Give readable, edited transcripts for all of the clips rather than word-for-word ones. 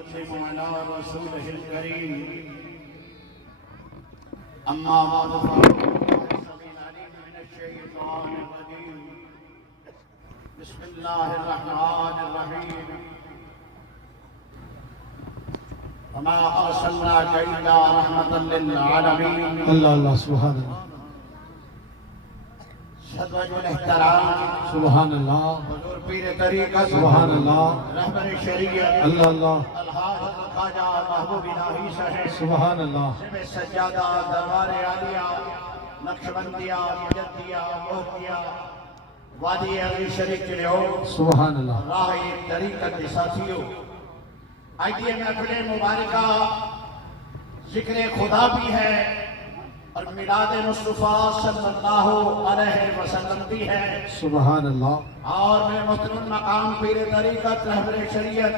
وسلم على رسوله الكريم أما بعد فأعوذ بالله العليم من الشيطان الرجيم بسم الله الرحمن الرحيم وما أرسلناك إلا رحمة للعالمين اللہ اللہ سبحان اللہ صدوج الاحترام سبحان اللہ حضور پیر طریقہ سبحان اللہ رہبر شریعت اللہ اللہ الحاج خواجہ محبوب الہی صاحب سبحان اللہ سب سجادہ دربار عالیہ نقشبندیہ مجدیہ محدیہ وادی علی شریف کے لیو سبحان اللہ راہ طریقت ساتھیوں آئیے محفل مبارکہ ذکر خدا بھی ہے اور میلاد مصطفیٰ صلی اللہ علیہ وسلم بھی ہے سبحان اللہ اور میں محترم مقام پیر طریقت رہبر شریعت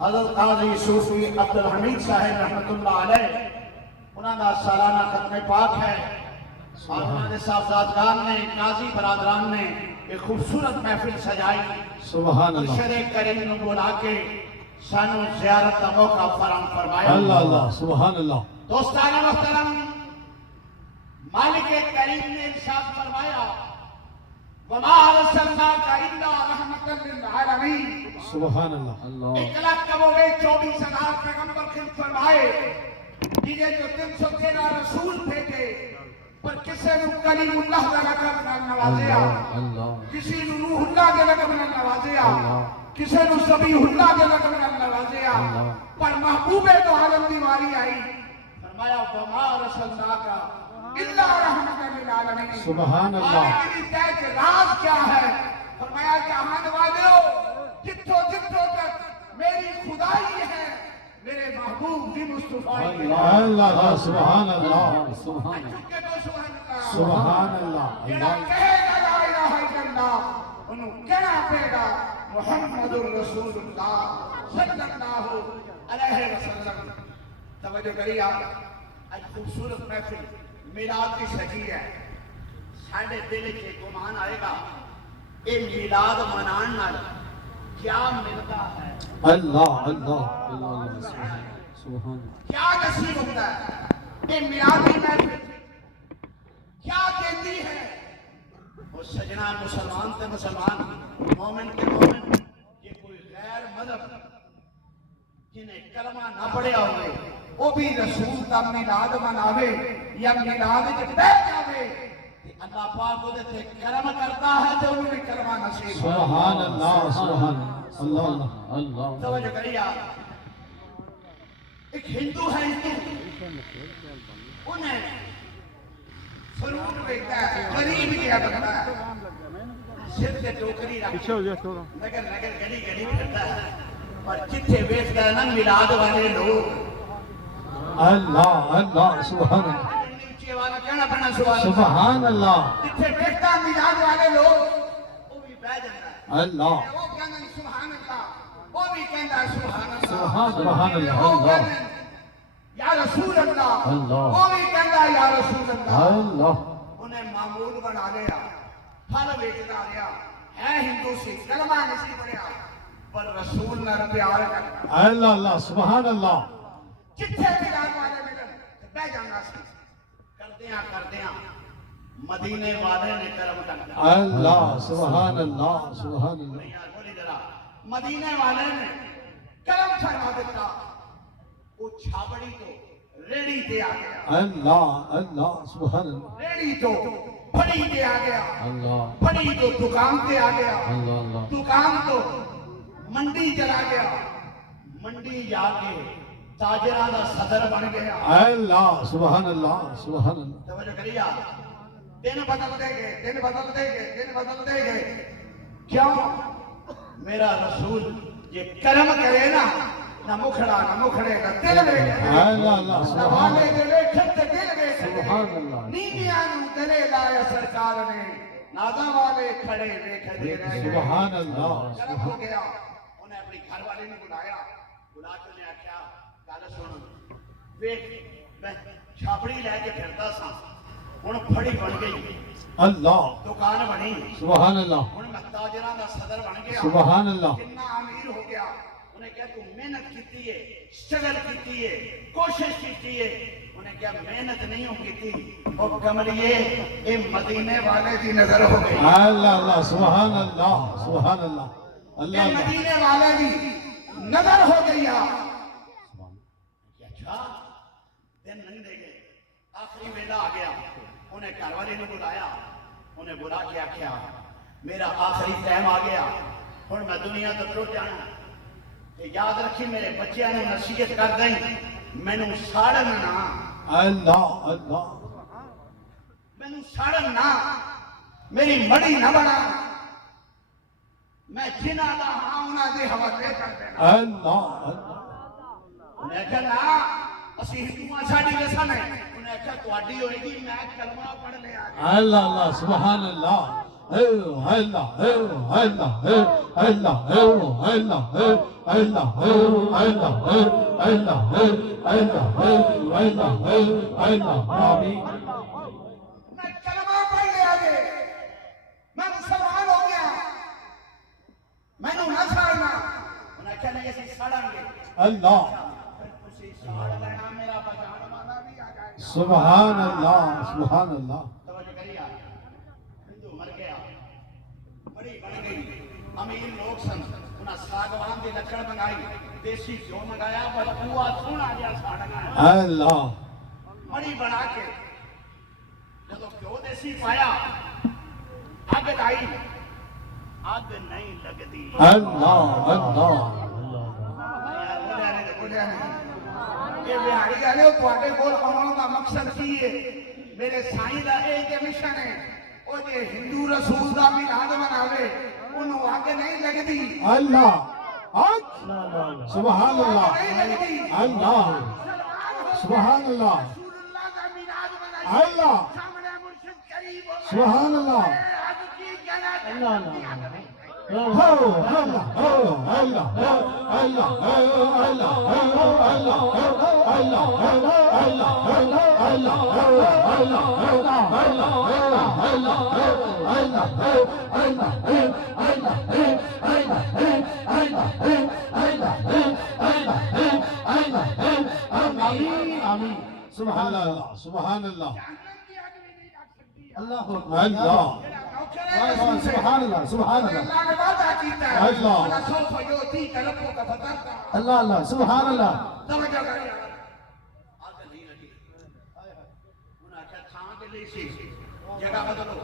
حضرت قاضی صوفی عبدالحمید صاحب رحمت اللہ علیہ انہوں کا سالانہ ختم پاک ہے اور انہوں نے صاحبزادگان نے قاضی برادران نے ایک خوبصورت محفل سجائی سبحان اللہ مرشد کریم نے بلا کے سانو زیارت کا موقع فراہم فرمایا اللہ اللہ سبحان اللہ دوستان محترم مالک کریم نے ارشاد فرمایا وَمَا أَرْسَلْنَاكَ إِلَّا رَحْمَةً لِلْعَالَمِينَ سبحان اللہ اللہ 1,24,000 پیغمبر خود فرمائے دیجئے جو 313 رسول بھیجے پر کسے نو کلیم اللہ کا لقب نوازیا کسی نو روح اللہ کے لقب نوازیا کسے نو ذبیح اللہ کے لقب نوازیا پر محبوب تو عالم دی واری آئی فرمایا وَمَا أَرْسَلْنَاكَ إِلَّا رَحْمَةً لِلْعَالَمِينَ سبحان اللہ آئے تیج راز کیا ہے فرمایا کہ آمد والےو جتو تک میری خدائی ہے میرے محبوب دی مصطفیٰ اللہ اللہ سبحان اللہ سبحان اللہ جڑا کہے گا لا الہ الا اللہ انہوں کہنا پے گا محمد الرسول اللہ صلی اللہ علیہ وسلم توجہ کریے آپ آج خوبصورت محفل میلاد کی سجی ہے ساڑھے دل کے گمان آئے گا اے میلاد منان نال کیا ملتا ہے اللہ اللہ اللہ سبحان کیا نصیب ہوتا ہے اے میلادی محفل کیا کہتی ہے وہ سجنا مسلمان تے مسلمان مومن تے مومن یہ کوئی غیر مذہب جنہیں کلمہ نہ پڑھیا ہوئے وہ بھی رسول کا میلاد مناوے یا میلاد کے بیٹھ جاوے اللہ پاک وہ دیتے کرم کرتا ہے تو انہوں نے کلمہ نصیب سبحان اللہ سبحان اللہ اللہ توجہ کریے ایک ہندو ہے ہندو انہیں فروٹ بیٹھتا ہے غریب کیا بنتا ہے سر سے ٹوکری رکھتا ہے نگر گلی پھرتا ہے اور جتھے بیٹھتا ہے نا میلاد والے لوگ اللہ اللہ سبحان اللہ نیچے والا کہنا پڑنا سبحان اللہ جتھے بیٹھتا ہے میلاد والے لوگ وہ بھی بیٹھ جاتا ہے اللہ وہ کہنا سبحان اللہ وہ بھی کہنا سبحان اللہ سبحان اللہ وہ کہنا یا رسول اللہ وہ بھی کہنا یا رسول اللہ اللہ انہیں معمول بنا لیا پھل بیچنا لیا ہے ہندو سی کلمہ نہیں پڑھیا پر رسول نہ پیار کرتا اللہ اللہ سبحان اللہ جتھے میلاد والے ملن بہ جانا سی کردیاں مدینے والے نے کرم کرتا اللہ سبحان اللہ سبحان اللہ بولی ذرا مدینے والے نے کرم فرما دیتا وہ چھابڑی تو ریڑی دے آ گیا اللہ اللہ سبحان اللہ ریڑی تو پھڑی دے آ گیا اللہ پھڑی تو دکان دے آ گیا اللہ اللہ دکان تو منڈی چلا گیا منڈی جا کے تاجرہ دا صدر بن گیا اللہ سبحان اللہ سبحان اللہ توجہ کریے دن بدل دے گئے کیوں میرا رسول یہ کرم کرے نا نہ مکھڑا نہ مکھڑے نہ دل میں اللہ اللہ سبحان نوالے دلے کھت دل میں سبحان اللہ نیندیاں نو دلے لایا سرکار نے نازاں والے کھڑے دیکھ دے رہے سبحان اللہ کرم ہو گیا انہیں اپنی گھر والے نے بلا کے نے آکھیا گل سن ویکھ میں چھاپڑی لے کے پھردا سا ہن پھڑی بن گئی اللہ دکان بنی سبحان اللہ ہن میں تاجراں دا صدر بن گیا سبحان اللہ کتنا امیر ہو گیا انہیں کیا تو محنت کیتی ہے اسٹرگل کیتی ہے کوشش کیتی ہے انہیں کیا محنت نہیں ہو کیتی وہ کملیے اے مدینے والے دی نظر ہو گئی اللہ اللہ سبحان اللہ سبحان اللہ اللہ اے اللہ مدینے والے دی نظر ہو گئی اچھا دن نہیں دے گئے آخری ویلا آ گیا انہیں گھر والے نے بلایا انہیں بلا کے آخیا میرا آخری ٹائم آ گیا ہن میں دنیا تو ٹوٹ جانا تے یاد رکھی میرے بچیاں نے نصیحت کر دیں مینوں ساڑن نہ اللہ اللہ مینوں ساڑن نہ میری مڑی نہ بنا میں جنہاں دا ہاں انہاں دے حوالے کر دینا اللہ اللہ انہیں کہا نا اسی ہندوਆਂ ساڈی لسن ہے انہیں کہا تواڈی ہوئے گی میں کلمہ پڑھ لیا اللہ اللہ سبحان اللہ اللہ اللہ اللہ اللہ اللہ اللہ میں کلمہ پڑھ لیا گے میں مسلمان ہو گیا میں نہ ساڑنا انہیں کہا نہیں اسی ساڑن گے اللہ پھر اسی ساڑ لینا میرا بچان والا بھی آ جائے گا سبحان اللہ سبحان اللہ توجہ کریے ہندو مر گیا بڑی بن گئی امیر لوگ سن انہاں ساگوان دی لکڑ منگائی دیسی گھیو منگایا پر بوا سونا جہا ساڑنا اللہ مڑی بنا کے جدو گھیو دیسی پایا اگ لائی اگ نہیں لگدی اللہ اللہ یہ بہاری گل ہے تواڈے کول آਉਣ دا مقصد کی ہے میرے سائیں دا اے کہ مشن ہے او جے ہندو رسول دا میلاد مناوے انہوں اگ نہیں لگدی اللہ سبحان اللہ اللہ سبحان اللہ رسول اللہ دا میلاد منائیے اللہ سامنے مرشد قریب ہو سبحان اللہ اگ کی جلا سبحان اللہ سبحان اللہ جہنم کی اگ بھی نہیں لگ سکتی اللہ اللہ سبحان اللہ سبحان اللہ اللہ نے وعدہ کیتا ہے اللہ سوف یوتی ربو کا فترتا اللہ اللہ سبحان اللہ توجہ کریے آگ نہیں لگی انہاں کہا تھاں کے لیے سی جگہ بدلو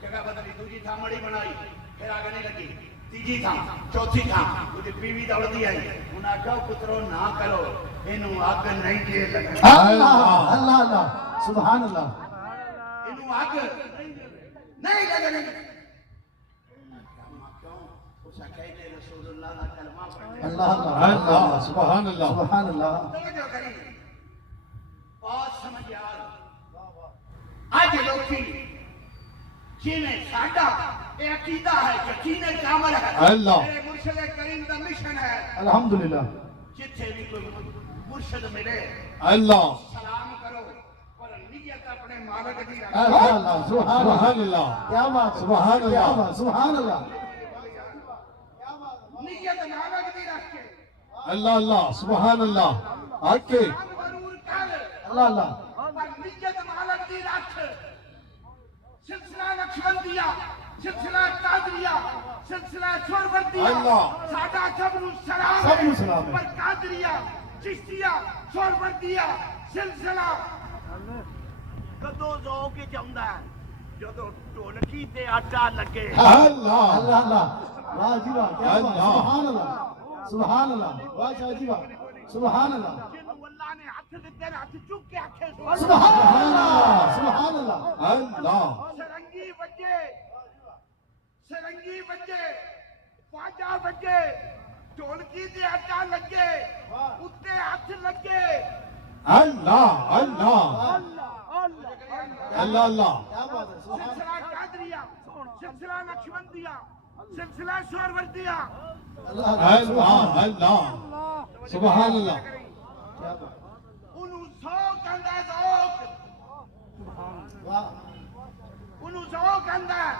جگہ بدلی دوجی تھاں مڑی بنائی پھر آگ نہیں لگی تیجی تھاں چوتھی تھاں مجھے بیوی دوڑتی آئی انہاں کہا پترو نہ کرو انہوں آگ نہیں دے لگی اللہ اللہ اللہ سبحان اللہ انہوں آگ نہیں لگنی رسول اللہ کا کلمہ پڑھنے اللہ اللہ سبحان اللہ سبحان اللہ توجہ کریے بات سمجھ یار آج لوگی جنہیں ساڈا یہ عقیدہ ہے یقین کامل ہے اللہ میرے مرشد کریم دا مشن ہے الحمدللہ جتھے بھی کوئی مرشد ملے اللہ سلام کرو پر نیت اپنے مالک دی رکھو اللہ اللہ سبحان اللہ کیا بات سبحان اللہ سبحان اللہ نیت مالک دی رکھ کے اللہ اللہ سبحان اللہ آکے سلام ضرور کر اللہ اللہ پر نیت مالک دی رکھ سلسلہ نقشبندیہ سلسلہ قادریہ سلسلہ سہروردیہ اللہ ساڈا سب نو سلام سب نو سلام ہے۔ پر قادریہ چشتیہ سہروردیہ سلسلہ کدو ذوق جاوندا ہے جدو ڈھولکی تے آٹا لگے اللہ اللہ اللہ واہ جی واہ کیا بات اللہ۔ سبحان اللہ سبحان اللہ واہ جی واہ سبحان اللہ جنوں اللہ نے ہاتھ دتے ہاتھ چک کے آکھے سبحان اللہ سبحان اللہ اللہ سرنگی بجے باجا بجے ڈھولکی تے آٹا لگے اتے ہاتھ لگے اللہ اللہ اللہ اللہ کیا بات ہے سبحان سلسلہ قادریہ سلسلہ نقشبندیہ سلسلہ سہروردیہ اللہ اللہ اللہ سبحان اللہ کیا بات انہوں ذوق اندر ذوق واہ انہوں ذوق اندر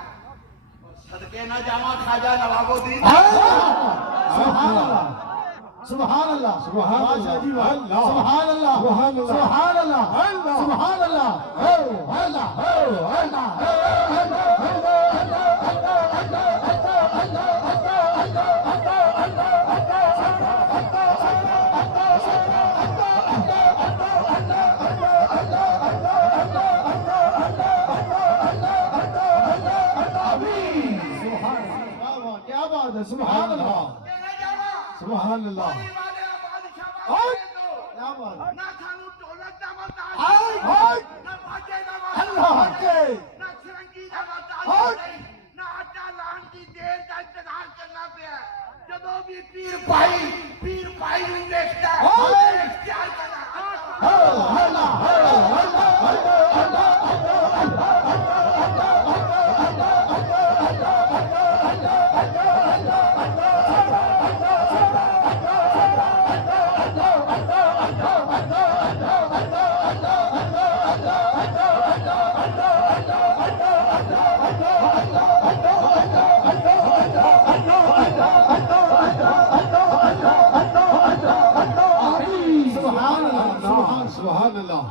صدقے نہ جاواں خواجہ نواب الدین سبحان اللہ سبحان اللہ سبحان واہ اللہ شاہ جی واہ اللہ سبحان اللہ سبحان اللہ سبحان اللہ اللہ سبحان اللہ کیا بات ہے سبحان اللہ میرے جاوا سبحان اللہ کوئی والے بادشاہ والے دو کیا بات ہے نہ تھانو دولت دا آئے متا آئے نہ باجے دا اللہ متا کے نہ سرنگی دا متا نہ آٹا لان کی دیر دا انتظار کرنا پیا جدوں بھی پیر پائی نوں دیکھتا ہے اختیار کرنا سبحان اللہ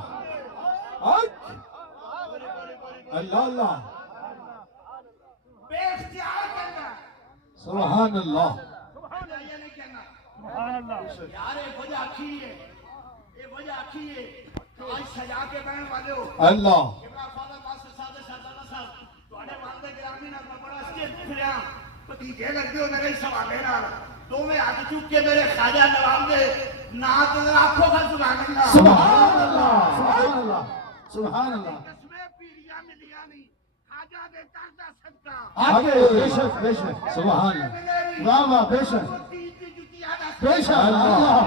اللہ اللہ بے اختیار کرنا سبحان اللہ یہ نہیں کہنا یار یہ وجہ اکھی ہے آج سجا کے بہن والے ہو اللہ کبرا فاضل پاسے سادے سردار صاحب تواڈے والدے گرامی نال میں بڑا اسٹیج پھریا بھتیجے لگدے ہو میرے سوالے نال دو میں ہاتھ چوک کے میرے خواجہ نواب دے نات آنکھوں کا سبحان اللہ سبحان اللہ سبحان اللہ سبحان اللہ قسمیں پیریاں ملیا نہیں خواجہ دے تردہ صدقہ آگے بے شک سبحان اللہ واہ واہ بے شک بے شک اللہ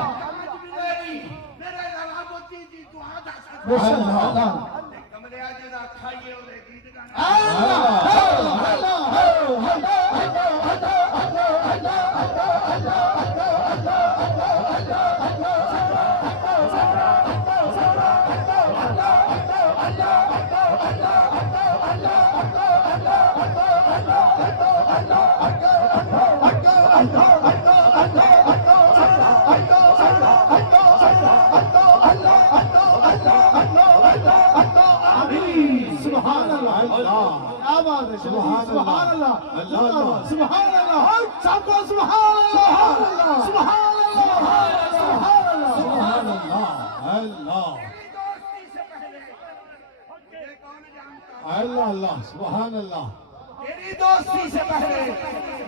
میرے نواب ہوتی تھی تو آدھا بے صدقہ شک اللہ کمرے آجے دا کھائیے اور گیت گانا سبحان اللہ کیا بات ہے سبحان اللہ سبحان اللہ سب کو سبحان اللہ سبحان اللہ سبحان اللہ سبحان اللہ اللہ میری دوستی سے پہلے یہ کون جانتا اللہ اللہ سبحان اللہ میری دوستی سے پہلے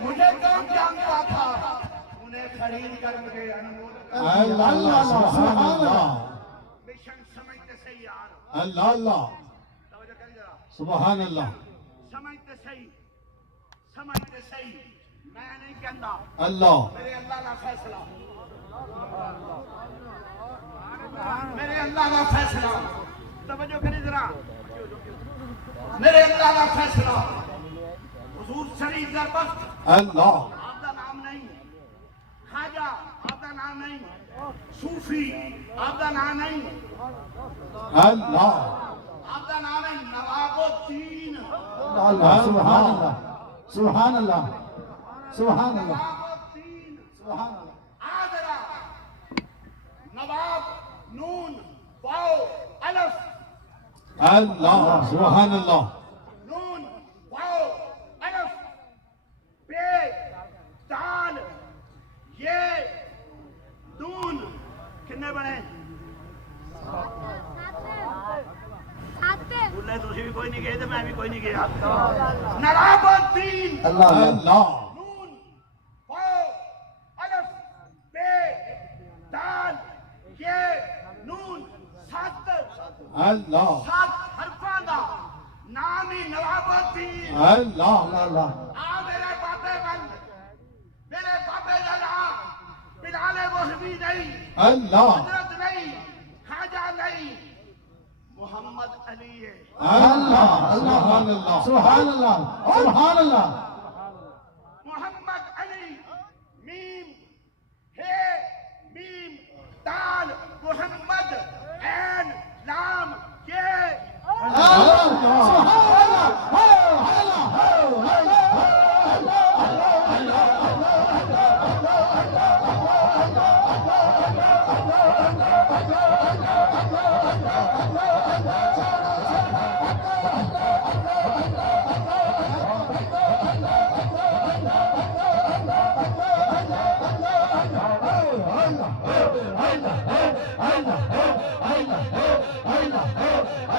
مجھے کون جانتا تھا انہیں خرید کر مجھے انمول اللہ اللہ سبحان اللہ مشن سمجھتے سے یار اللہ اللہ توجہ کری ذرا سبحان اللہ سمجھتے صحیح میں نہیں کہندا اللہ میرے اللہ کا فیصلہ میرے اللہ کا فیصلہ توجہ کری ذرا میرے اللہ کا فیصلہ حضور شریف در بخت اللہ آپ کا نام نہیں خواجہ آپ کا نام نہیں صوفی آپ کا نام نہیں اللہ آپ کا نام ہے نواب الدین اللہ سبحان اللہ سبحان اللہ سبحان اللہ نواب الدین سبحان اللہ آدرا نواب نون واو الف اللہ سبحان اللہ نون واو الف بے دال یہ نون کتنے بنے بولے تسی بھی کوئی نہیں گئے تو میں بھی کوئی نہیں گیا نواب الدین اللہ اللہ اللہ نون واو الف بے دال یہ نون سات اللہ حرفاں دا نام ہی نواب الدین اللہ اللہ آ میرے بابے بن میرے بابے کا نام بلال وہبی نہیں اللہ حضرت نہیں خواجہ نہیں محمد علی ہے اللہ سبحان اللہ سبحان اللہ سبحان اللہ محمد علی میم ہے میم دال محمد عین لام یہ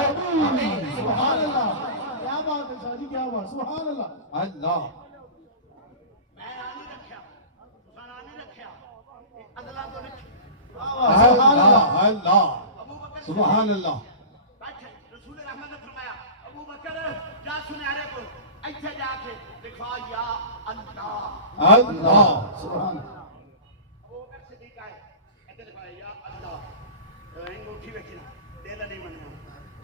سبحان اللہ کیا بات ہے شاہ جی کیا بات سبحان اللہ اللہ میں آنی رکھیا تساں آنی رکھیا اگلا تو لکھ سبحان اللہ اللہ ابو بکر سبحان اللہ بیٹھے رسول رحمت نے فرمایا ابو بکر جا سنیارے کو ایتھے جا کے دکھا یا اللہ اللہ سبحان اللہ ابو بکر صدیق آئے ایتھے دکھایا یا اللہ انگوٹھی ویکھی نا دل نہیں مننا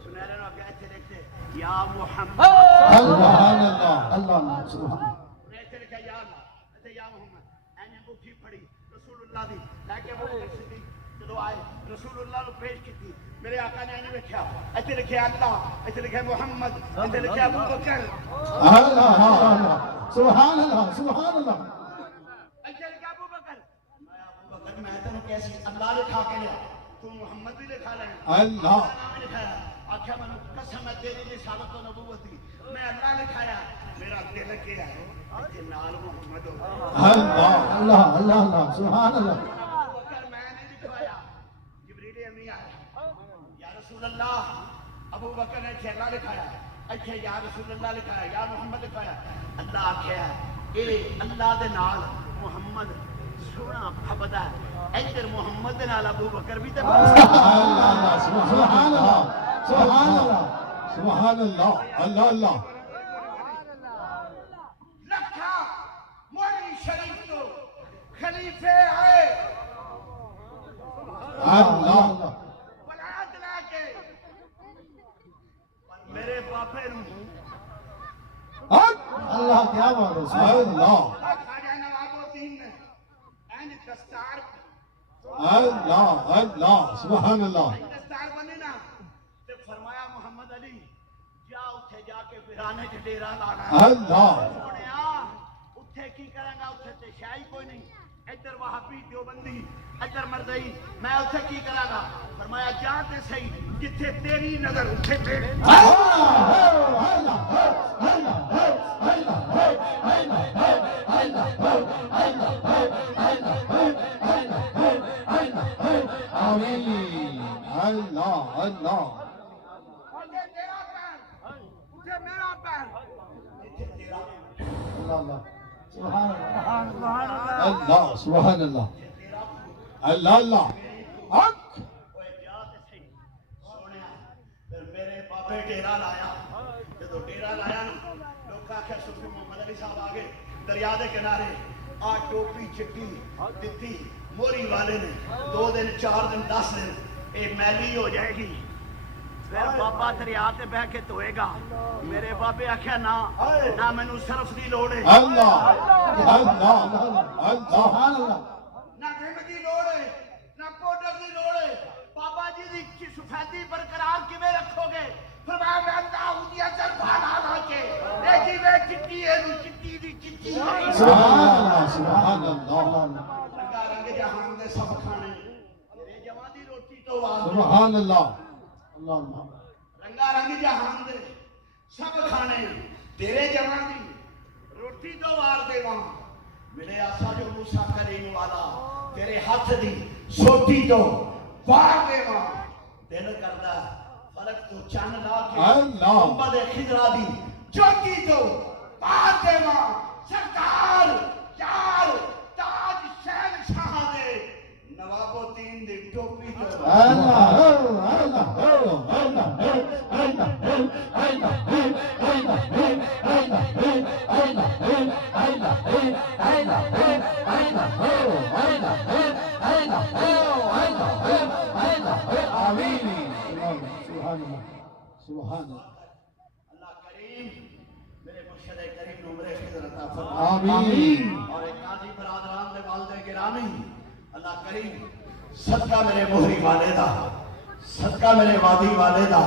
سنیارے نو اگے ایتھے لکھتے یا محمد سبحان اللہ اللہ سبحان اللہ انہیں ایتھے لکھا یا اللہ ایتھے یا محمد این انگوٹھی پھڑی رسول اللہ دی لے کے ابو بکر صدیق جدو آئے رسول اللہ نو پیش کیتی میرے آقا نے نہیں لکھیا ایتھے لکھیا اللہ ایتھے لکھیا محمد ایتھے لکھیا ابو بکر اللہ سبحان اللہ سبحان اللہ ایتھے لکھیا ابو بکر میں تینوں کیسی اللہ لکھا کے لیا تو محمد بھی لکھا لے اللہ نام لکھایا آخیا میں قسم ہے تیری رسالت و نبوت دی میں اللہ لکھایا میرا دل کیا ہے کہ نال محمد ہو اللہ اللہ اللہ اللہ سبحان اللہ ابو بکر میں نہیں لکھوایا جبریل امی آیا یا رسول اللہ ابو بکر نے اللہ لکھایا ایتھے یا رسول اللہ لکھایا یا محمد لکھایا اللہ آخیا اے اللہ دے نال محمد سونا بھبدا ہے ادھر محمد دے نال ابو بکر بھی تے اللہ سبحان اللہ سبحان اللہ سبحان اللہ اللہ اللہ لکھا موری شریف تو خلیفے آئے اللہ ولایت لے کے میرے باپے نو اللہ کیا بات ہے سبحان اللہ خواجہ نواب الدین نے این دستار اللہ اللہ سبحان اللہ دستار بنی نا تے فرمایا محمد علی جا اتھے جا کے ویرانے چ ڈیرا لانا اللہ سونیا اتھے کی کریں گا اتھے تے شاہی کوئی نہیں ادھر وہابی دیوبندی ادھر مرزائی میں اتھے کی کراں گا فرمایا جا تے صحیح جتھے تیری نظر اتھے تیرے اللہ اللہ اتھے تیرا پیر اتھے میرا پیر جتھے تیرا اللہ سبحان اللہ اللہ سبحان اللہ اللہ اللہ حق اوے جا تے صحیح سونیا پھر میرے بابے ڈیرا لایا جدو ڈیرا لایا نا لوگ آخیا صوفی محمد علی صاحب آ گئے دریا دے کنارے آ ٹوپی چٹی دتی موری والے نے 2 دن 4 دن 10 دن اے میلی ہو جائے گی پھر بابا دریا تے بہ کے دھوئے گا میرے بابے آخیا نہ مینوں صرف دی لوڑ ہے اللہ اللہ اللہ سبحان اللہ نہ وم دی لوڑ ہے نہ پاؤڈر دی لوڑ ہے بابا جی دی سفیدی برقرار کیویں رکھو گے فرمایا میں داؤدیہ زلفاں لا کے اے جی وے چٹی ہے نو چٹی دی چٹی سبحان اللہ سبحان اللہ رنگا رنگ جہان دے سب کھانے تیرے جواں دی روٹی تو وار سبحان اللہ اللہ رنگا رنگ جہان دے سب کھانے تیرے جواں دی روٹی تو وار دے واں میرے آسا جو موسیٰ کلیم والا تیرے ہاتھ دی سوٹی تو وار دے واں دل کردا فلک تو چن لا کے اللہ محمد خضرا دی چوٹی تو وار دے واں سرکار یار تاج شہنشاہ دے نواب الدین دی ٹوپی تو اللہ سبحان اللہ اللہ کریم میرے مرشد کریم عمر خضر عطا فرما آمین اور ایک قاضی برادران دے والد گرامی اللہ کریم صدقہ میرے مہری والے دا صدقہ میرے وادی والے دا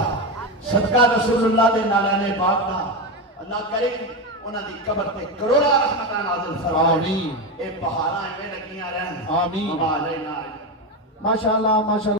صدقہ رسول اللہ دے نالے پاک دا اللہ کریم انہاں دی قبر تے کروڑا رحمتاں نازل فرمائے آمین اے بہاراں ایویں لگیاں رہن آمین علینا ماشاءاللہ ماشاءاللہ